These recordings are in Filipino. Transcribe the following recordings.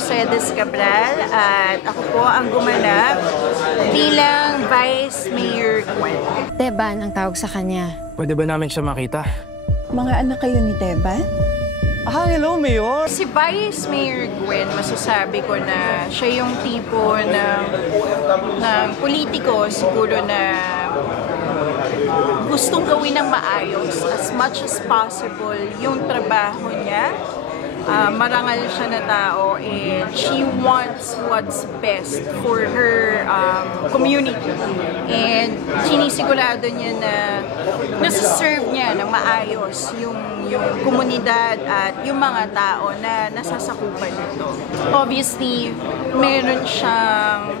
Mercedes Cabral at ako po ang gumanap bilang Vice Mayor Gwen. Teban ang tawag sa kanya. Pwede ba namin siya makita? Mga anak kayo ni Teban? Hello, Mayor! Si Vice Mayor Gwen, masasabi ko na siya yung tipo ng politiko siguro na gustong gawin ng maayos as much as possible yung trabaho niya. Marangal siya na tao and she wants what's best for her community. And sinisigurado niya na nasa-serve niya ng maayos yung komunidad at yung mga tao na nasasakupan nito. Obviously, meron siyang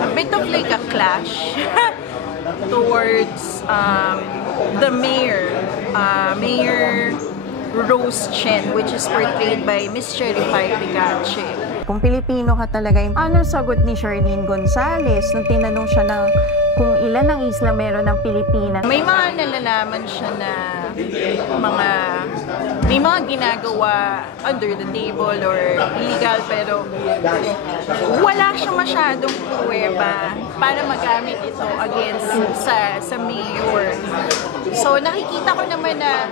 a bit of like a clash towards the mayor, Mayor Rose Chen, which is portrayed by Miss Cherry Pie Picache. Kung Pilipino ka talaga, anong sagot ni Charlene Gonzalez nung tinanong siya ng kung ilan ang isla meron ng Pilipinas? May mga nalalaman siya na may mga ginagawa under the table or illegal, pero wala siya masyadong pruweba para magamit ito against sa mayor. So nakikita ko naman na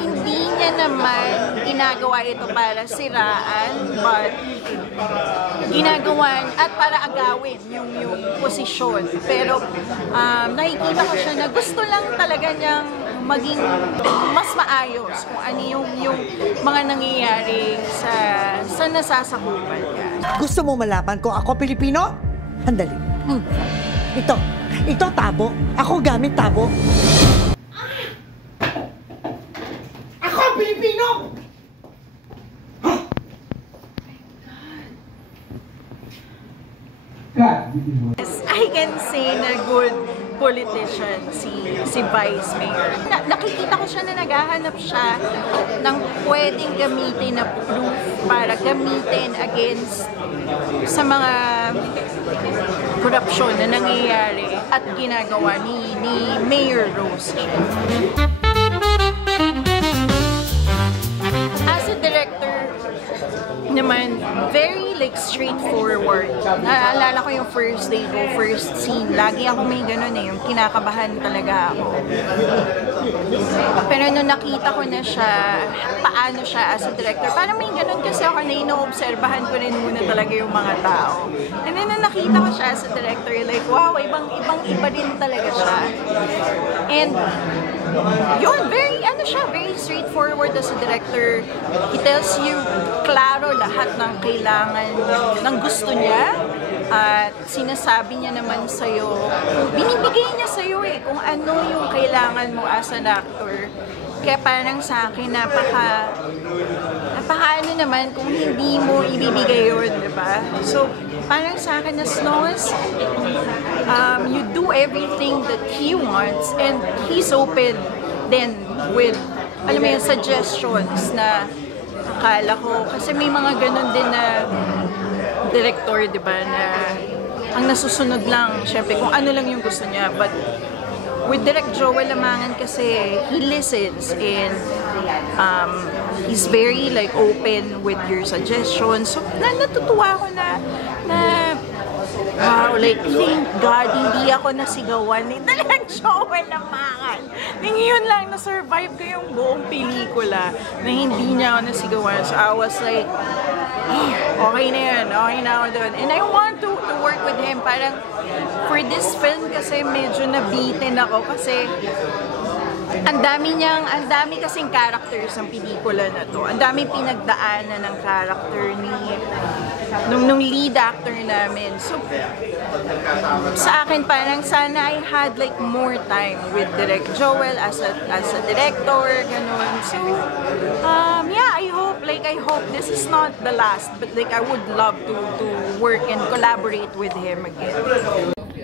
hindi niya naman ginagawa ito para siraan, but ginagawa at para agawin yung posisyon. Pero nakikita ko siya na gusto lang talaga niyang maging mas maayos kung ano yung mga nangyayari sa nasasakupan niya. Gusto mo malaman kung ako Pilipino? Handali. Ito tabo. Ako gamit tabo. Ako Pilipino! I can say na good politician si Vice Mayor. Nakikita ko siya na naghahanap siya ng pwedeng gamitin na proof para gamitin against sa mga korupsyon na nangyayari at ginagawa ni Mayor Rose Chen. As a director naman, very like straightforward. Naalala ko yung first day ko, first scene. Lagi ako may ganun yung kinakabahan talaga ako. Pero nung nakita ko na siya, paano siya as a director, parang may ganun kasi ako na inoobserbahan ko rin muna talaga yung mga tao. And then nung nakita ko siya as a director, like wow, ibang-iba rin talaga siya. And yun, very straightforward as a director. He tells you klaro lahat ng kailangan, ng gusto niya, at sinasabi niya naman sa'yo, binibigay niya sa'yo kung ano yung kailangan mo as an actor. Kaya parang sa akin, napaka ano naman kung hindi mo ibibigay yun, di ba? So, parang sa akin, as long as you do everything that he wants and he's open then with, alam mo yung suggestions na akala ko, kasi may mga ganun din na director, di ba, na ang nasusunod lang, syempre, kung ano lang yung gusto niya. But with Direk Joel Lamangan kasi, he listens and he's very like open with your suggestions. So, natutuwa ako na wow, like, thank God, hindi ako nasigawan ni Direk Joel Lamangan. Ngayon lang, na-survive ko yung buong pelikula na hindi niya ako nasigawan. So, I was like, okay na yan, okay na ako doon. And I want to work with him. Parang, for this film kasi medyo nabitin ako kasi ang dami kasing characters ng pelikula na to. Ang dami pinagdaanan ng character nung lead actor namin. So, sa akin parang sana I had like more time with Direk Joel as a director, ganun. So, yeah, I hope this is not the last, but like I would love to work and collaborate with him again.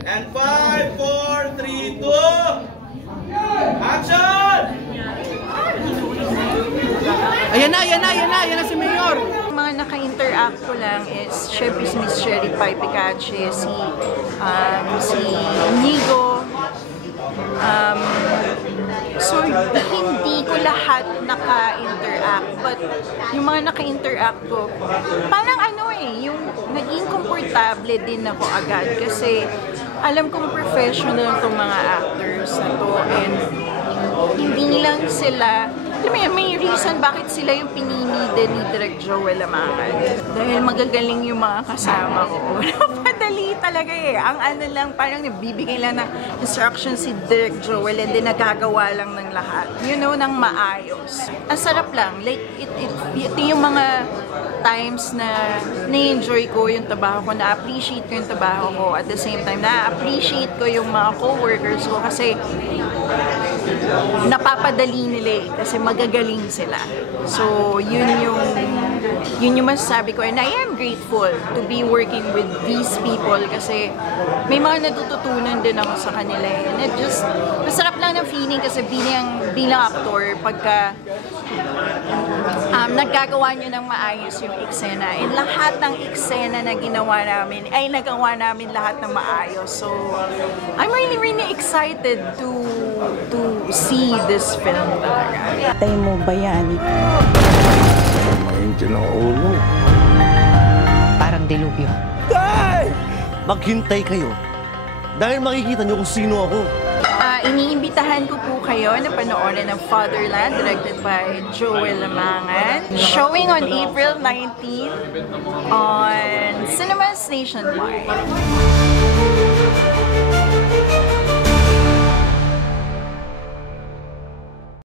And 5, 4, 3, 2, action! Ayan na si Mayor! Mga naka-interact ko lang is syempre si Miss Cherry Pie Picache, si Nigo, So, hindi ko lahat naka-interact. But, yung mga naka-interact ko, parang yung naging komportable din ako agad. Kasi, alam kong professional itong mga actors na to. And, hindi lang sila, may reason bakit sila yung pinili din ni Direk Joel Amangan. Dahil magagaling yung mga kasama ko. Napadali talaga eh. Ang lang, parang nabibigay lang ng instructions si Direk Joel and then nagagawa lang ng lahat. Nang maayos. Ang sarap lang. Like, ito yung mga times na na-enjoy ko yung trabaho ko, na-appreciate ko yung trabaho ko. At the same time, na-appreciate ko yung mga co-workers ko kasi napapadali nila eh, kasi magagaling sila. So, yun yung masasabi ko. And I am grateful to be working with these people kasi may mga natututunan din ako sa kanila eh. And it just, masarap lang ng feeling kasi bilang aktor, pagka nagagawa nyo ng maayos yung eksena. And lahat ng eksena na ginawa namin, ay nagawa namin lahat ng maayos. So, I'm really, really excited to see this film talaga. Tay mo bayani. Mainti ng ulo. Parang dilubyo. Tay! Maghintay kayo. Dahil makikita niyo kung sino ako. Iniimbitahan ko po kayo na panoorin ng Fatherland, directed by Joel Amangan. Showing on April 19 on Cinemas Nationwide.